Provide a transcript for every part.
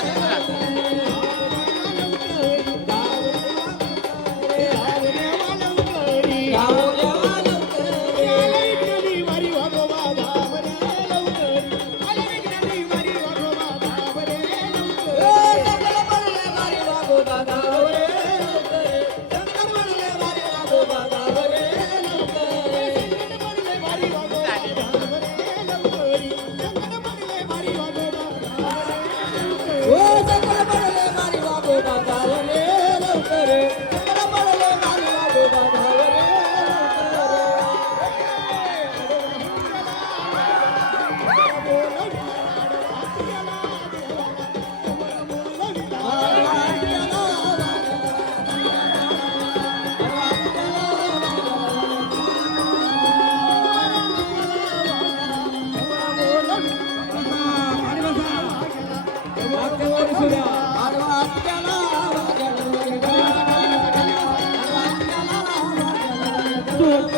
Gracias. qu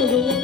Lord.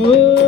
Ooh.